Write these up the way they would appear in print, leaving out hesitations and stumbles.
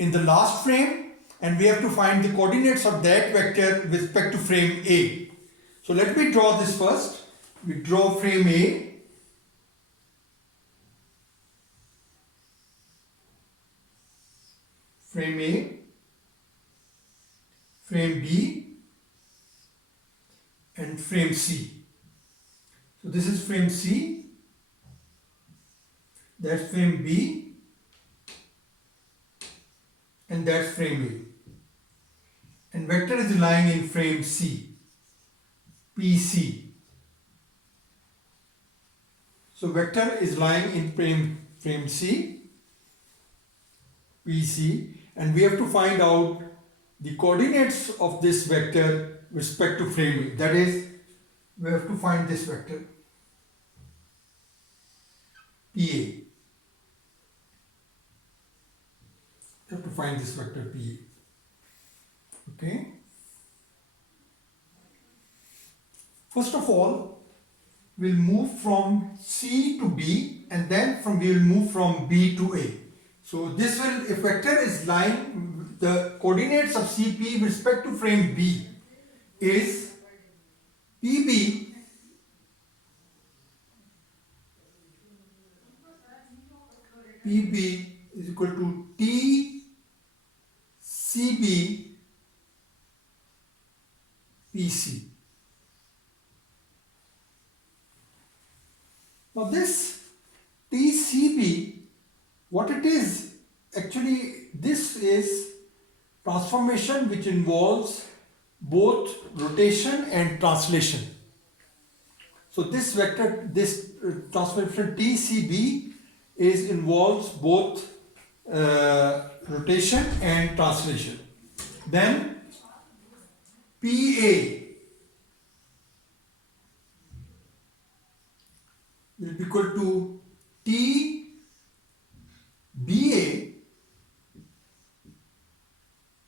in the last frame, and we have to find the coordinates of that vector with respect to frame A. So let me draw this first. We draw frame A. Frame A, frame B, and frame C. So this is frame C, that's frame B, and that's frame A. And vector is lying in frame C, PC. So vector is lying in frame C, PC, and we have to find out the coordinates of this vector with respect to frame A. That is, we have to find this vector PA. We have to find this vector PA. Okay. First of all, we'll move from C to B, and then we will move from B to A. So this will, if vector is lying, the coordinates of CP with respect to frame B is PB is equal to TCB PC. Now this TCB, what it is, actually this is transformation which involves both rotation and translation. So this vector, this transformation TCB involves both rotation and translation. Then PA will be equal to TBA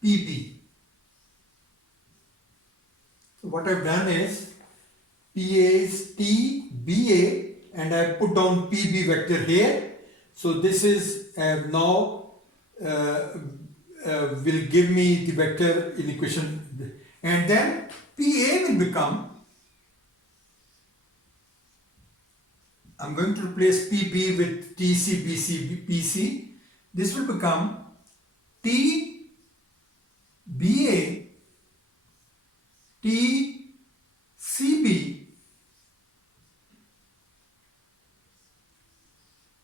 PB. So what I've done is PA is TBA and I put down PB vector here. So this is now will give me the vector in equation, and then PA will become, I'm going to replace PB with TC, BC, PC. This will become TBA, TCB,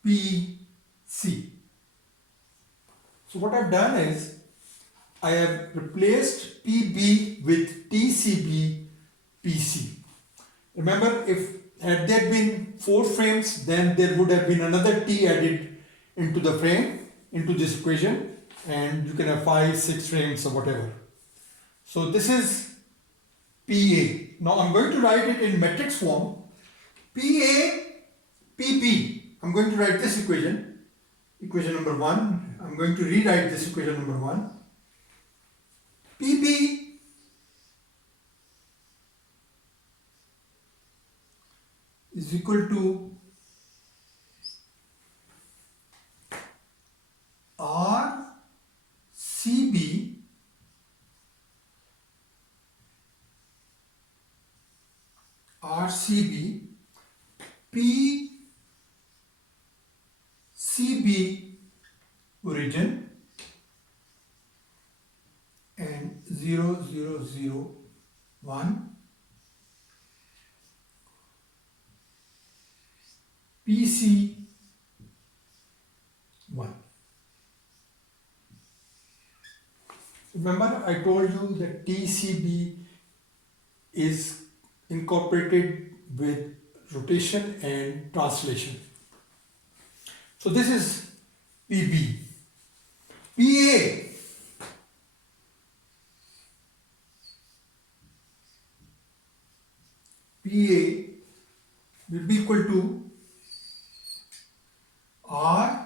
PC. So what I've done is, I have replaced PB with TCB, PC. Remember, had there been 4 frames, then there would have been another T added into the frame, into this equation, and you can have 5, 6 frames or whatever. So this is PA. Now I'm going to write it in matrix form. PA, PP. I'm going to write this equation, equation number 1. I'm going to rewrite this equation number 1. PP is equal to RCB PCB origin and 0, 0, 0, 1 PC 1. Remember, I told you that TCB is incorporated with rotation and translation. So this is PB. PA will be equal to RBA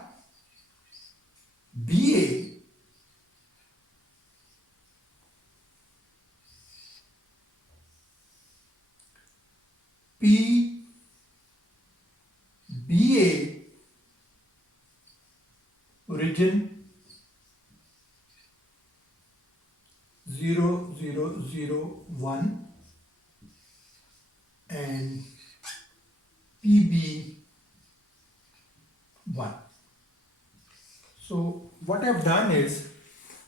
PBA origin 0, 1 and PB 1. So what I've done is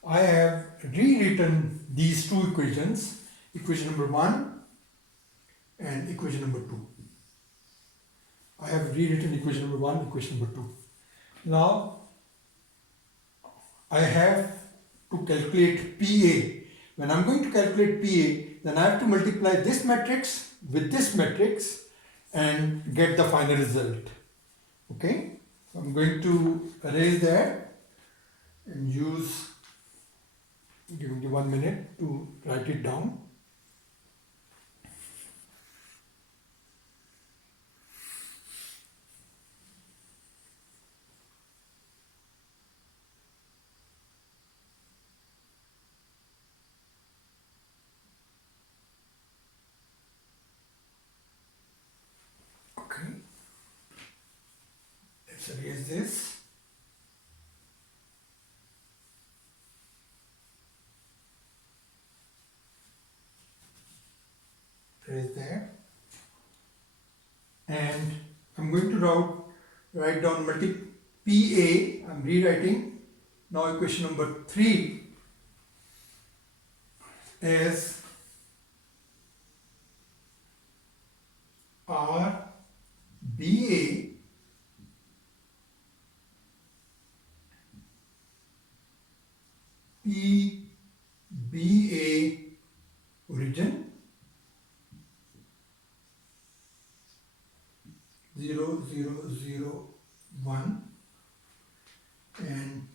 I have rewritten these two equations, equation number 1 and equation number 2. I have rewritten equation number 1, equation number 2. Now I have to calculate PA. When I'm going to calculate PA, then I have to multiply this matrix with this matrix and get the final result. Okay, so I'm going to erase that and give me 1 minute to write it down. Okay, let's erase this. Erase there. And I'm going to write down PA. I'm rewriting now equation number 3 as RBA PBA origin 0, 0, 0, 1 and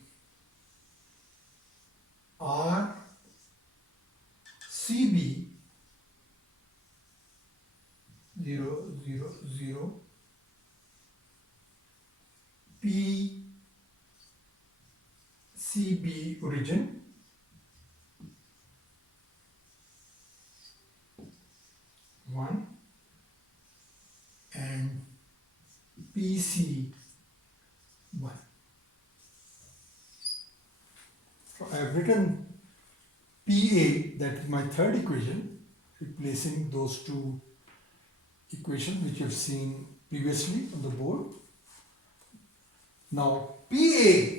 RCB 0, 0, 0 PCB origin 1 and PC 1. So I have written PA, that is my third equation, replacing those two equations which you have seen previously on the board. Now PA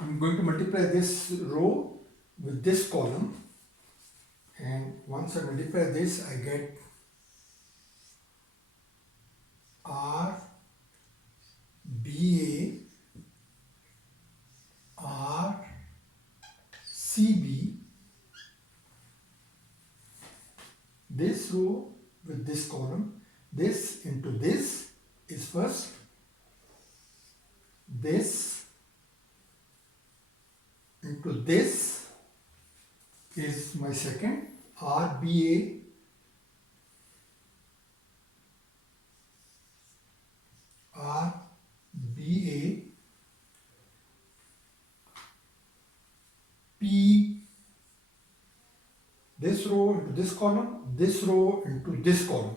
I'm going to multiply this row with this column, and once I multiply this I get RBA RCB, this row with this column, this into this is first, this into this is my second, RBA P, this row into this column, this row into this column,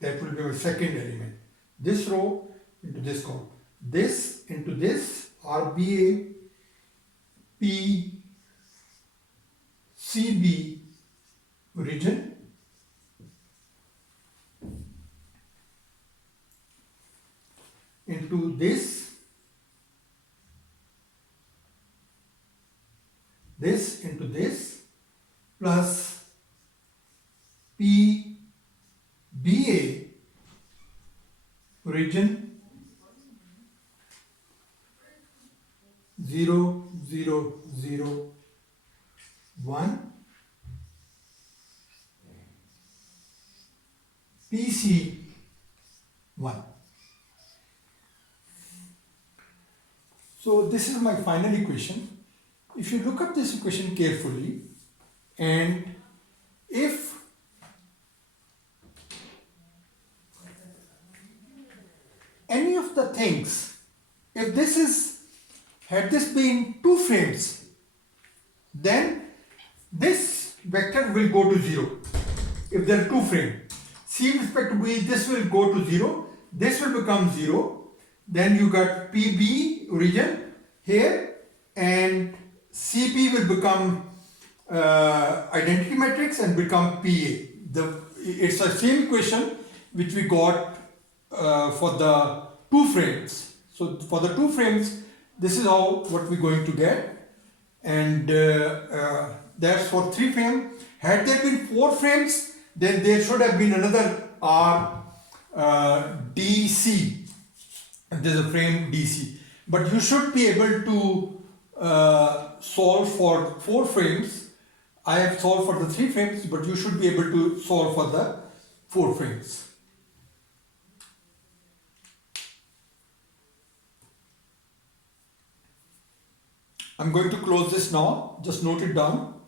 that will be my second element, this row into this column, this into this, RBA PCB origin into this into this plus PBA origin 0, 0, 0, 1 PC 1. So this is my final equation. If you look up this equation carefully, and if any of the things, if this is, had this been 2 frames, then this vector will go to 0. If there are 2 frames, C with respect to B, this will go to 0, this will become 0, then you got PB origin here, and CB will become identity matrix and become PA. It's the same equation which we got for the two frames. So for the two frames, this is how what we're going to get, and that's for three frame. Had there been four frames, then there should have been another R DC. There's a frame DC, but you should be able to solve for four frames. I have solved for the three frames, but you should be able to solve for the four frames. I'm going to close this now. Just note it down.